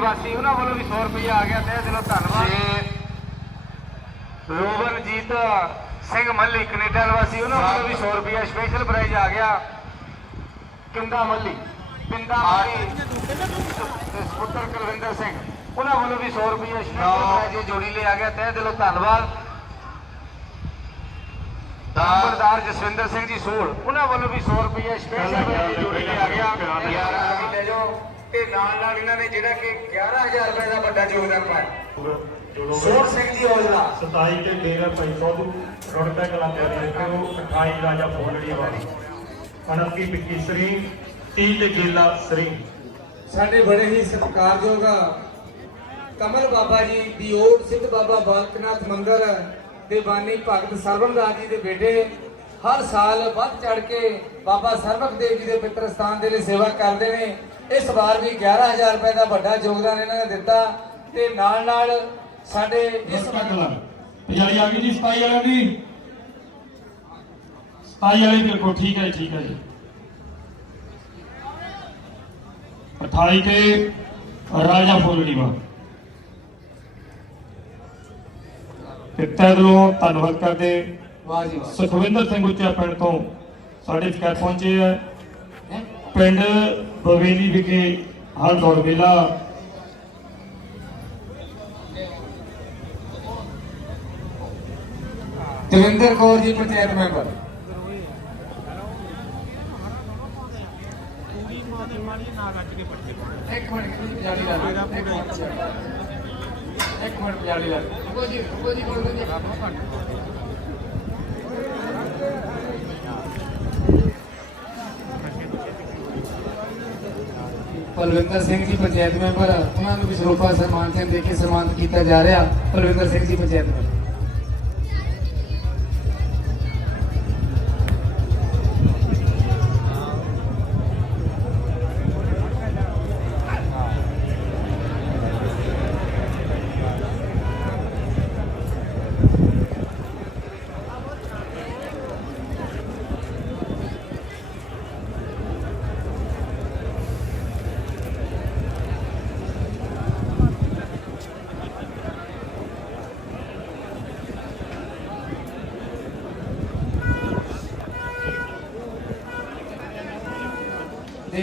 ਵਾਸੀ ਉਹਨਾਂ ਵੱਲੋਂ ਵੀ 100 ਰੁਪਏ ਆ ਗਿਆ। ਤੇ ਦਿਲੋਂ ਧੰਨਵਾਦ। ਰੋਵਨਜੀਤ ਸਿੰਘ ਮੱਲੀ ਕੈਨੇਡਾ ਵਾਸੀ ਉਹਨਾਂ ਵੱਲੋਂ ਵੀ 100 ਰੁਪਏ ਸਪੈਸ਼ਲ ਪ੍ਰਾਈਜ਼ ਆ ਗਿਆ। ਕਿੰਦਾ ਮੱਲੀ। ਪਿੰਦਾ ਮੱਲੀ ਤੇ ਪੁੱਤਰ ਕੁਲਵਿੰਦਰ ਸਿੰਘ ਉਹਨਾਂ ਵੱਲੋਂ ਵੀ 100 ਰੁਪਏ ਸਪੈਸ਼ਲ ਪ੍ਰਾਈਜ਼ ਜੋੜੀ ਲੈ ਆ ਗਿਆ। ਤੇ ਦਿਲੋਂ ਧੰਨਵਾਦ। ਨੰਬਰਦਾਰ ਜਸਵਿੰਦਰ ਸਿੰਘ ਜੀ ਸੋਲ ਉਹਨਾਂ ਵੱਲੋਂ ਵੀ 100 ਰੁਪਏ ਸਪੈਸ਼ਲ ਪ੍ਰਾਈਜ਼ ਜੋੜੀ ਲੈ ਆ ਗਿਆ। 11 ਰੁਪਏ ਲੈ ਜਾਓ। ਤੇ ਨਾਲ ਨਾਲ ਇਹਨਾਂ ਨੇ ਜਿਹੜਾ ਕਿ 11000 ਰੁਪਏ ਦਾ ਵੱਡਾ ਯੋਗਦਾਨ ਪਾਇਆ। ਸੋਹਣ ਸਿੰਘ ਜੀ ਔਜਲਾ। 27 ਤੇ ਡੇਰਾ ਭਾਈ ਸੋਧੂ ਰੁੜਕਾ ਕਲਾ ਤੇ ਦੇਖੋ 28 ਰਾਜਾ ਫੋਲੜੀ ਵਾਲੀ। 29 ਪਿੱਕੀ ਸ੍ਰੀ 30 ਤੇ ਜੇਲਾ ਸ੍ਰੀ। ਸਾਡੇ ਬੜੇ ਹੀ ਸਤਿਕਾਰਯੋਗ ਕਮਲ ਬਾਬਾ ਜੀ ਦਿਓੜ ਸਿੱਧ ਬਾਬਾ ਬਾਲਕਨਾਥ ਮੰਦਰ ਦੇ ਬਾਨੀ ਭਗਤ ਸਰਵਨਦਾਸ ਜੀ ਦੇ ਬੇਟੇ ਹਰ ਸਾਲ ਵੱਧ ਚੜ ਕੇ ਬਾਬਾ ਸਰਵਕ ਦੇਵ ਜੀ ਦੇ ਪਿੱਤਰ ਸਥਾਨ ਦੇ ਲਈ ਸੇਵਾ ਕਰਦੇ ਨੇ। ਇਸ ਵਾਰ ਵੀ 11000 ਰੁਪਏ ਦਾ ਵੱਡਾ ਯੋਗਦਾਨ ਇਹਨਾਂ ਨੇ ਦਿੱਤਾ ਤੇ ਨਾਲ ਨਾਲ ਸਾਡੇ ਇਸ ਪੰਜਾਲੀ ਆ ਗਈ ਜੀ 27 ਵਾਲਾ ਦੀ। 27 ਵਾਲੀ ਬਿਲਕੁਲ ਠੀਕ ਹੈ ਠੀਕ ਹੈ ਜੀ। 28 ਤੇ ਰਾਜਾ ਫੋਲੜੀ ਵਾ ਤੇ ਤੈਨੂੰ ਧੰਨਵਾਦ ਕਰਦੇ। ਵਾਹ ਜੀ ਵਾਹ। ਸੁਖਵਿੰਦਰ ਸਿੰਘ ਉੱਚਾ ਪਿੰਡ ਤੋਂ ਸਾਡੇ ਸ਼ਿਕਾਇਤ ਪਹੁੰਚੇ ਆ। ਪਿੰਡ ਬਵੇਲੀ ਵਿਖੇ ਹਰ ਦੌੜ ਮੇਲਾ। ਦਵਿੰਦਰ ਕੌਰ ਜੀ, ਪੰਚਾਇਤ ਮੈਂਬਰ। ਇੱਕ ਮਿੰਟ ਪੰਜਾਬੀ ਲਾ ਇੱਕ ਮਿੰਟ ਪੰਜਾਬੀ ਲਾ ਲਓ। ਜੀ ਰੁਕੋ ਜੀ ਕੋਲ ਜੀ ਬਲਵਿੰਦਰ ਸਿੰਘ ਜੀ ਪੰਚਾਇਤ ਮੈਂਬਰ, ਉਹਨਾਂ ਨੂੰ ਵੀ ਸਰੋਪਾ ਸਨਮਾਨ ਦੇ ਕੇ ਸਨਮਾਨਿਤ ਕੀਤਾ ਜਾ ਰਿਹਾ। ਬਲਵਿੰਦਰ ਸਿੰਘ ਜੀ ਪੰਚਾਇਤ ਮੈਂਬਰ।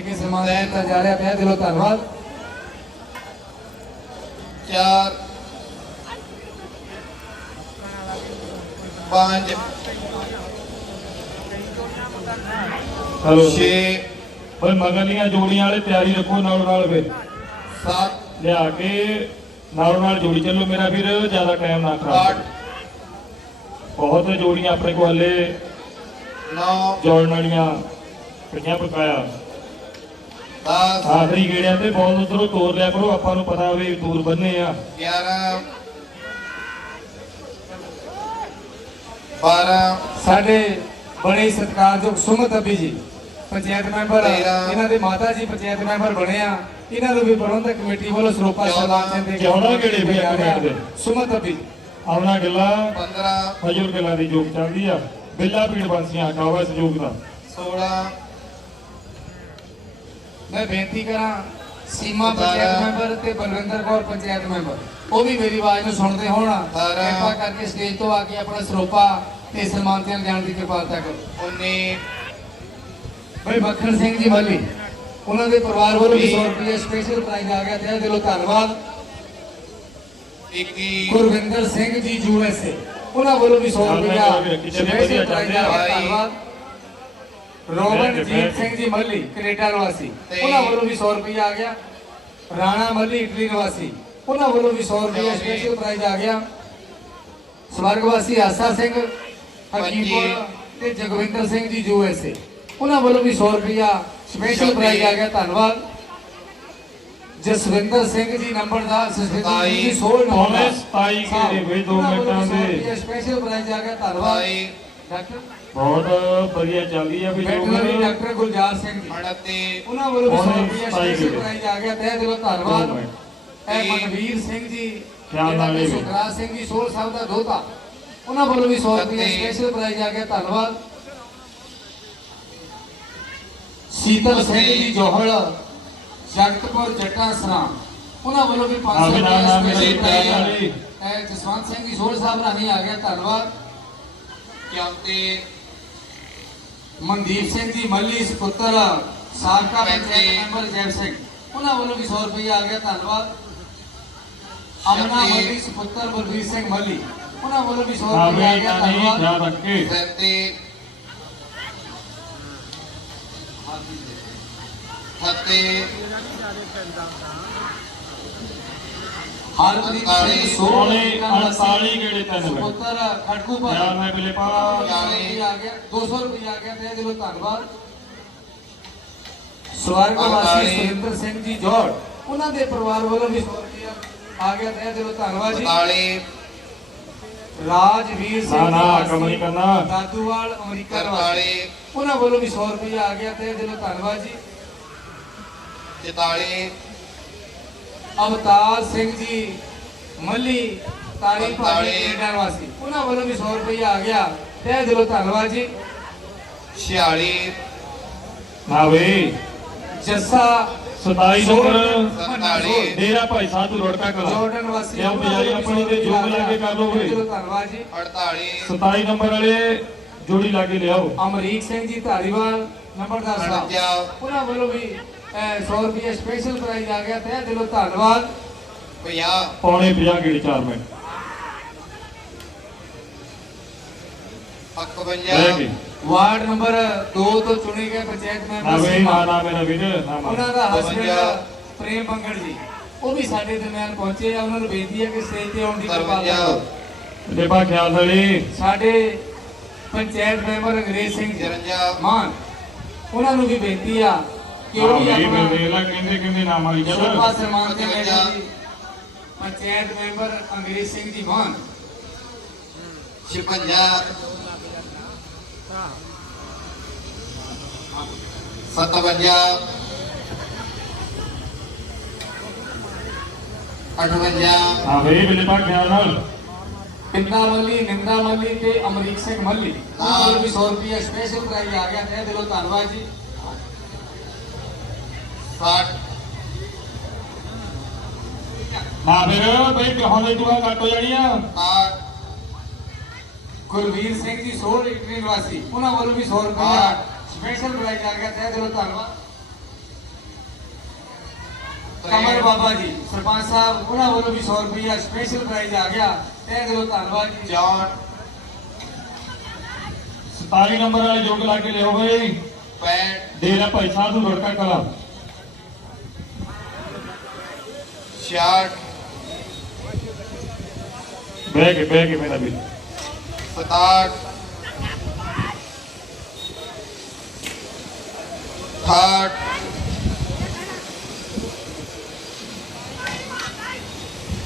ਕੇ ਸਨਮਾਨ ਕੀਤਾ ਜਾ ਰਿਹਾ ਹੈ ਦਿਲੋਂ ਧੰਨਵਾਦ। ਚਾਰ ਪੰਜ ਹਲੋ। ਛੇ ਓਏ ਮਗਲੀਆਂ ਜੋੜੀਆਂ ਵਾਲੇ ਤਿਆਰੀ ਰੱਖੋ ਨਾਲ ਨਾਲ ਫਿਰ। ਸੱਤ ਲਿਆ ਕੇ ਨਾਲ ਨਾਲ ਜੋੜੀ ਚੱਲੋ ਮੇਰਾ ਵੀਰ ਜ਼ਿਆਦਾ ਟਾਈਮ ਨਾ ਖਰਾਬ ਬਹੁਤ ਜੋੜੀਆਂ ਆਪਣੇ ਕੋਲ ਹਲੇ ਨੌ। ਜੋੜਨ ਵਾਲੀਆਂ ਪਈਆਂ ਪਕਾਇਆ। ਆਖਰੀ ਗੇੜਿਆਂ ਤੇ ਬਹੁਤ ਉਧਰੋਂ ਤੋਰ ਲਿਆ ਕਰੋ ਆਪਾਂ ਨੂੰ ਪਤਾ ਹੋਵੇ ਦੂਰ ਬੰਨੇ ਆ। ਗਿਆਰਾਂ ਬਾਰਾਂ ਸਾਡੇ ਬੜੇ ਸਤਿਕਾਰਯੋਗ ਸੁਮਤ ਅਬੀ ਜੀ ਪੰਚਾਇਤ ਮੈਂਬਰ। ਇਹਨਾਂ ਦੇ ਮਾਤਾ ਜੀ ਪੰਚਾਇਤ ਮੈਂਬਰ ਬਣੇ ਆ। ਇਹਨਾਂ ਨੂੰ ਵੀ ਪ੍ਰਬੰਧਕ ਕਮੇਟੀ ਵੱਲੋਂ ਸਰੋਪਾ ਚੌਦਾਂ। ਸਨਮਾਨ ਦੇ ਕੇ ਚੌਦਾਂ ਕਿਹੜੇ ਵੀ ਆ ਕਮੇਟੀ ਦੇ? ਸੁਮਤ ਅਬੀ ਆਉਣਾ ਗੱਲਾਂ ਪੰਦਰਾਂ। ਹਜੂਰ ਗੱਲਾਂ ਦੀ ਜੋਗ ਚੱਲਦੀ ਆ। ਬਿੱਲਾ ਪੀੜ ਬੰਸੀਆਂ ਕਾਵਾ ਸਹਿਯੋਗ ਦਾ। ਸੋਲਾਂ। ਮੈਂ ਬੇਨਤੀ ਕਰਾਂ ਸੀਮਾ। ਪੰਚਾਇਤ ਮੈਂਬਰ ਤੇ ਬਲਵਿੰਦਰ ਕੌਰ ਪੰਚਾਇਤ ਮੈਂਬਰ ਉਹ ਵੀ ਮੇਰੀ ਆਵਾਜ਼ ਨੂੰ ਸੁਣਦੇ ਹੋਣ। ਕਿਰਪਾ ਕਰਕੇ ਸਟੇਜ ਤੋਂ ਆ ਕੇ ਆਪਣਾ ਸਰੋਪਾ ਤੇ ਸਨਮਾਨ ਤੇ ਜਾਣ ਦੀ ਕਿਰਪਾਲਤਾ ਕਰੋ ਉੱਨੀ ਭਾਈ ਮੱਖਣ ਸਿੰਘ ਜੀ ਮੱਲੀ ਉਹਨਾਂ ਦੇ ਪਰਿਵਾਰ ਵੱਲੋਂ ਵੀ ਵੀਹ। 100 ਰੁਪਏ ਸਪੈਸ਼ਲ ਪ੍ਰਾਈਜ਼ ਆ ਗਿਆ ਤੇ ਦਿਲੋਂ ਧੰਨਵਾਦ ਇੱਕੀ ਗੁਰਵਿੰਦਰ ਸਿੰਘ ਜੀ ਯੂਐਸਏ ਉਹਨਾਂ ਵੱਲੋਂ ਵੀ 100 ਚੱਲ ਰੁਪਏ ਸਪੈਸ਼ਲ ਪ੍ਰਾਈਜ਼ ਆ ਗਿਆ। ਧੰਨਵਾਦ ਰੋਬਨਜੀਤ ਸਿੰਘ ਜੀ ਮੱਲੀ ਕੈਨੇਡਾ ਨਿਵਾਸੀ ਉਹਨਾਂ ਵੱਲੋਂ ਵੀ 100 ਰੁਪਏ ਆ ਗਿਆ। ਰਾਣਾ ਮੱਲੀ ਇਟਲੀ ਨਿਵਾਸੀ ਉਹਨਾਂ ਵੱਲੋਂ ਵੀ 100 ਰੁਪਏ ਸਪੈਸ਼ਲ ਪ੍ਰਾਈਜ਼ ਆ ਗਿਆ। ਸਵਰਗਵਾਸੀ ਆਸਾ ਸਿੰਘ ਹਕੀਮਪੁਰ ਤੇ ਜਗਵਿੰਦਰ ਸਿੰਘ ਜੀ ਯੂਐਸਏ ਉਹਨਾਂ ਵੱਲੋਂ ਵੀ 100 ਰੁਪਿਆ ਸਪੈਸ਼ਲ ਪ੍ਰਾਈਜ਼ ਆ ਗਿਆ। ਧੰਨਵਾਦ। ਜਸਵਿੰਦਰ ਸਿੰਘ ਜੀ ਨੰਬਰਦਾਰ ਜਸਵਿੰਦਰ ਜੀ ਸੋਲ ਪੌਣੇ ਸਤਾਈ ਘੇਰੇ ਵੇ ਦੋ ਮਿੰਟਾਂ ਦੇ। ਸਪੈਸ਼ਲ ਪ੍ਰਾਈਜ਼ ਆ ਗਿਆ। ਧੰਨਵਾਦ। ਡਾਕਟਰ ਬਹੁਤ ਵਧੀਆ ਚੱਲਦੀ ਆ ਵੀ ਵੈਟਰਨਰੀ ਡਾਕਟਰ ਗੁਲਜ਼ਾਰ ਸਿੰਘ ਜੀ ਉਨੱਤੀ ਉਹਨਾਂ ਵੱਲੋਂ ਵੀ 100 ਪੌਣੇ ਰੁਪਿਆ ਸਤਾਈ ਸਪੈਸ਼ਲ ਕਿਲੋ। ਪ੍ਰਾਈਜ਼ ਆ। ਗਿਆ ਤਹਿ ਦਿਲੋਂ ਧੰਨਵਾਦ। ਇਹ ਮਨਵੀਰ ਸਿੰਘ ਜੀ ਖਿਆਲ ਨਾਲ। ਸੁਖਰਾਜ ਸਿੰਘ ਜੀ ਸੋਲ ਸਾਹਿਬ ਦਾ ਦੋਤਾ। ਉਹਨਾਂ ਵੱਲੋਂ ਵੀ 100 ਰੁਪਏ ਸਪੈਸ਼ਲ ਪ੍ਰਾਈਜ਼ ਆ। ਗਿਆ ਧੰਨਵਾਦ। ਸੀਤਲ ਸਿੰਘ ਜੀ ਜੋਹਲ ਜਗਤਪੁਰ ਜੱਟਾਂ ਸਰਾਂ ਉਹਨਾਂ ਵੱਲੋਂ ਵੀ ਹਾਂ 500 ਵੀ ਨਾ ਨਾ ਮੇਰੀ ਰੁਪਏ ਪਿਆਰ ਵਾਲੀ ਇਹ ਜਸਵੰਤ ਸਿੰਘ ਜੀ ਸੋਹਲ ਸਾਹਿਬ ਰਾਹੀਂ ਆ ਗਿਆ ਧੰਨਵਾਦ। ਕਿਉਂਕਿ ਮਨਦੀਪ ਸਿੰਘ ਜੀ ਮੱਲੀ ਸੁਪੁੱਤਰ ਸਾਬਕਾ ਪੰਚਾਇਤ ਮੈਂਬਰ ਜੈਬ ਸਿੰਘ ਉਹਨਾਂ ਵੱਲੋਂ ਵੀ 100 ਰੁਪਏ ਆ ਗਿਆ ਧੰਨਵਾਦ ਅਮਨਾ ਸ਼ਕਤੀ। ਮੱਲੀ ਸੁਪੁੱਤਰ ਬਲਵੀਰ ਸਿੰਘ ਮੱਲੀ ਉਹਨਾਂ ਵੱਲੋਂ ਵੀ 100 ਹਾਂ ਰੁਪਏ ਆ ਵੀ ਗਿਆ ਨਾਨੀ ਧੰਨਵਾਦ ਯਾਦ ਰੱਖ ਕੇ ਸੈਂਤੀ ਅਠੱਤੀ ਹਰਪ੍ਰੀਤ ਸਿੰਘ ਸੋਹਲ 48 ਗੇੜੇ ਤਿੰਨ ਵੇ ਸੁਪੁੱਤਰ ਖੜਕੂ ਯਾਰ ਭਾਈ ਮੈਂ ਬਿਲੇ ਪਾ ਆ ਗਿਆ 200 ਰੁਪਏ ਆ ਗਿਆ ਤੇ ਦਿਲੋਂ ਧੰਨਵਾਦ। ਸਵਰਗਵਾਸੀ ਸੁਰਿੰਦਰ ਸਿੰਘ ਜੀ ਜੋੜ ਉਹਨਾਂ ਦੇ ਪਰਿਵਾਰ ਵੱਲੋਂ ਵੀ 100 ਰੁਪਏ ਆ ਗਿਆ ਤੇ ਦਿਲੋਂ ਧੰਨਵਾਦ ਜੀ। 42 ਰਾਜਵੀਰ ਸਿੰਘ ਨਾ ਨਾ ਵਾਸੀ, ਕੰਮ ਨਹੀਂ ਕਰਨਾ। ਦਾਦੂਵਾਲ ਅਮਰੀਕਾ ਨਿਵਾਸੀ 43 ਉਹਨਾਂ ਵੱਲੋਂ ਵੀ 100 ਰੁਪਏ ਆ ਗਿਆ ਤੇ ਦਿਲੋਂ ਧੰਨਵਾਦ ਜੀ। 44 ਅਵਤਾਰ ਸਿੰਘ ਜੀ ਮੱਲੀ ਤਾਰੀ ਅਵਤਾਰੀ। ਕੈਨੇਡਾ ਵਾਸੀ ਉਹਨਾਂ ਵੱਲੋਂ ਵੀ 100 ਰੁਪਏ ਆ ਗਿਆ। ਤੇ ਦਿਲੋਂ ਧੰਨਵਾਦ ਜੀ। 46 ਨਾ ਵੇ ਜੱਸਾ 27 ਨੰਬਰ। ਸੰਤਾਲੀ। ਡੇਰਾ ਭਾਈ ਸਾਧੂ ਰੋੜਕਾ ਕਲਾ। ਜਾਰਡਨ ਵਾਸੀ ਲਿਆਓ ਬਜ਼ਾਰੀ ਆਪਣੀ ਤੇ ਜੋਗ ਲਾ ਕੇ ਕਰ ਲਓ ਵੇ। ਧੰਨਵਾਦ ਜੀ। 48 27 ਨੰਬਰ ਵਾਲੇ ਜੋੜੀ ਲਾ ਕੇ ਲਿਆਓ। ਅਮਰੀਕ ਸਿੰਘ ਜੀ ਧਾਰੀਵਾਲ ਨੰਬਰਦਾਰ ਸਾਹਿਬ 49 ਉਹਨਾਂ ਵੱਲੋਂ ਵੀ 100 ਰੁਪਏ ਸਪੈਸ਼ਲ ਪ੍ਰਾਈਜ਼ ਆ ਗਿਆ ਤੇ ਦਿਲੋਂ ਧੰਨਵਾਦ। 50 ਪੌਣੇ 50 ਗੇੜੇ 4 ਮਿੰਟ। ਬਹਿ 51 ਕੇ ਵਾਰਡ ਨੰਬਰ 2 ਤੋਂ ਚੁਣੇ ਗਏ ਪੰਚਾਇਤ ਮੈਂਬਰ ਸੀਮਾ। ਨਾ ਮੇਰਾ ਵੀਰ ਨਾ ਉਹਨਾਂ ਦਾ ਹਸਬੰਡ। ਪ੍ਰੇਮ ਬੰਗੜ ਜੀ। ਉਹ ਵੀ ਸਾਡੇ ਦਰਮਿਆਨ ਪਹੁੰਚੇ ਆ ਉਹਨਾਂ ਨੂੰ ਬੇਨਤੀ ਹੈ ਕਿ ਸਟੇਜ ਤੇ ਆਉਣ ਦੀ ਕਿਰਪਾ 53 ਕਰੋ। ਦੇ ਪਾ ਖਿਆਲ ਵਾਲੀ ਸਾਡੇ ਪੰਚਾਇਤ ਮੈਂਬਰ ਅੰਗਰੇਜ਼ ਸਿੰਘ ਜੀ 53 ਮਾਨ ਉਹਨਾਂ ਨੂੰ ਵੀ ਬੇਨਤੀ ਆ ਕਿ ਉਹ ਵੀ ਹਾਂ ਵੀ ਆਪਣਾ ਮੇਰੇ ਲਾ ਕਹਿੰਦੇ ਕਹਿੰਦੇ ਨਾਮ ਵਾਲੀ ਸ਼ੋਭਾ ਜਦ ਸਨਮਾਨ ਤੇ ਪਚਵੰਜਾ। ਮੈਡਮ ਜੀ ਪੰਚਾਇਤ ਮੈਂਬਰ ਅੰਗਰੇਜ਼ ਸਿੰਘ ਜੀ। ਮਾਨ 56 57 58 ਹਾਂ ਵੇ ਬਿਲੇ ਪਾ ਖਿਆਲ ਨਾਲ। ਪਿੰਦਾ ਮੱਲੀ ਨਿੰਦਾ ਮੱਲੀ ਤੇ ਅਮਰੀਕ ਸਿੰਘ ਮੱਲੀ। ਉਹਨਾਂ ਵੀ 100 ਰੁਪਏ ਸਪੈਸ਼ਲ ਪ੍ਰਾਈਜ਼ ਆ ਗਿਆ। ਤੇ ਦਿਲੋਂ ਧੰਨਵਾਦ ਜੀ। 60 ਨਾ ਫਿਰ ਬਈ ਦੇ ਹੋ ਜਾਣੀ ਆ 60 ਗੁਰਵੀਰ ਸਿੰਘ ਜੀ ਸੋਹਲ ਇਟਲੀ ਨਿਵਾਸੀ ਉਹਨਾਂ ਵੱਲੋਂ ਵੀ 100 ਰੁਪਏ ਸਪੈਸ਼ਲ ਪ੍ਰਾਈਜ਼ ਆ। ਗਿਆ ਤੇ ਦਿਲੋਂ ਧੰਨਵਾਦ। ਕਮਲ ਬਾਬਾ ਜੀ ਸਰਪੰਚ ਸਾਹਿਬ ਉਹਨਾਂ ਵੱਲੋਂ ਵੀ 100 ਰੁਪਏ ਸਪੈਸ਼ਲ ਪ੍ਰਾਈਜ਼ ਆ। ਗਿਆ ਤੇ ਦਿਲੋਂ ਧੰਨਵਾਦ ਜੀ। 64 27 ਨੰਬਰ ਵਾਲੇ ਜੋਗ ਲਾ ਕੇ ਲਿਆਓ ਬਈ। 65 ਡੇਰਾ ਭਾਈ ਸਾਧੂ ਰੋੜਕਾ ਕਲਾ। छियाठ बैग बैग मेरा बिल सताठ साठ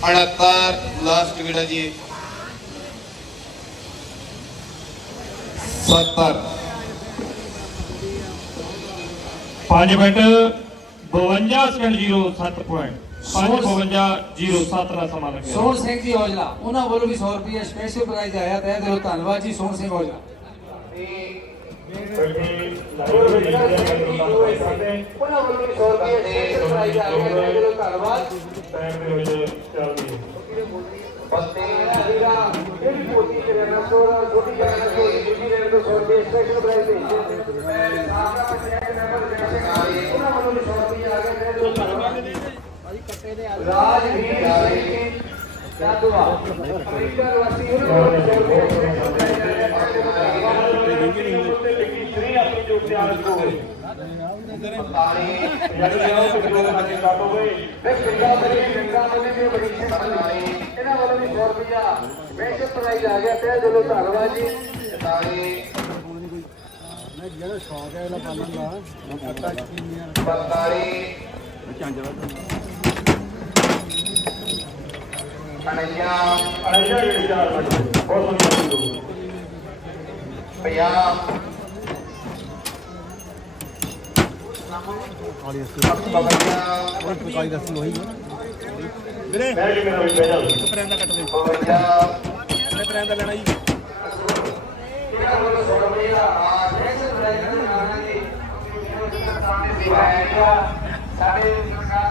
अठहत्तर लास्ट बेटा जी. सत्तर पाँच मिनट बवंजा सेकंड ज़ीरो सात पॉइंट। 5507 ਦਾ ਸਮਾਂ ਲੱਗਿਆ ਸੋਹਣ ਸਿੰਘ ਜੀ ਔਜਲਾ। ਉਹਨਾਂ ਵੱਲੋਂ ਵੀ 100 ਰੁਪਏ ਸਪੈਸ਼ਲ ਪ੍ਰਾਈਜ਼ ਆਇਆ ਤੈ ਦਿਲੋਂ ਧੰਨਵਾਦ ਜੀ ਸੋਹਣ ਸਿੰਘ ਔਜਲਾ। ਉਹਨਾਂ ਵੱਲੋਂ ਵੀ 100 ਰੁਪਏ ਸਪੈਸ਼ਲ ਪ੍ਰਾਈਜ਼ ਆਇਆ। ਤੈ ਦਿਲੋਂ ਧੰਨਵਾਦ ਟਾਈਮ ਦੇ ਵਿੱਚ ਚੱਲਦੀ ਬੱਤੇ ਜਿਹੜਾ ਇਹ ਵੀ ਕੋਸ਼ਿਸ਼ ਕਰ ਰਿਹਾ ਸੋਹਣਾ ਛੋਟੀ ਜਾਨ ਤੋਂ ਜਿੱਦੀ ਰਹਿਣ ਤੋਂ 100 ਰੁਪਏ ਸਪੈਸ਼ਲ ਪ੍ਰਾਈਜ਼ ਦੇ ਸਾਡਾ ਪੰਜਾਬ ਨੰਬਰ ਜੈਸੇ ਆਏ ਉਹਨਾਂ ਵੱਲੋਂ ਵੀ 100 ਰੁਪਏ ਆ ਗਏ ਗਿਆ ਤੇ ਦਿਲੋਂ ਧੰਨਵਾਦ ਰਾਜਵੀਰ ਸਿੰਘ ਜਾਦੂਆ ਅਮਰੀਕਾ ਵਾਸੀ ਉਹਨਾਂ ਵੱਲੋਂ ਵੀ 100 ਰੁਪਏ ਪਿੰਡਾ ਬਲੀ ਪਿੰਡਾ ਬਲੀ ਦੇ ਬੜੀ ਇਹਨਾਂ ਵੱਲੋਂ ਵੀ 100 ਰੁਪਇਆ ਵੈਸੇ ਪ੍ਰਾਈਜ਼ ਆ ਗਿਆ ਤੇ ਦਿਲੋਂ ਧੰਨਵਾਦ ਜੀ 42 ਅਨਿਆ ਪਿਆ ਇਹਨਾਂ ਵੱਲੋਂ 100 ਰੁਪਇਆ ਵੈਸੇ ਪ੍ਰਾਈਜ਼ ਆਣਾ ਜੀ ਸਾਹਮਣੇ ਸੀ ਆਇਆ ਸਾਡੇ ਸਰਕਾਰ ਜੋ ਮਾਇਆ ਰਾਜ ਜੀ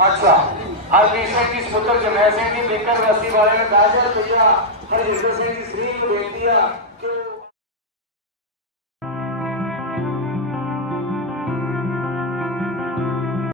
अच्छा आज रिसेंट की सुंदर जगह सिंह जी बेकर वासी वाले ने कहा भैया हरजिंदर सिंह जी श्री को भेज दिया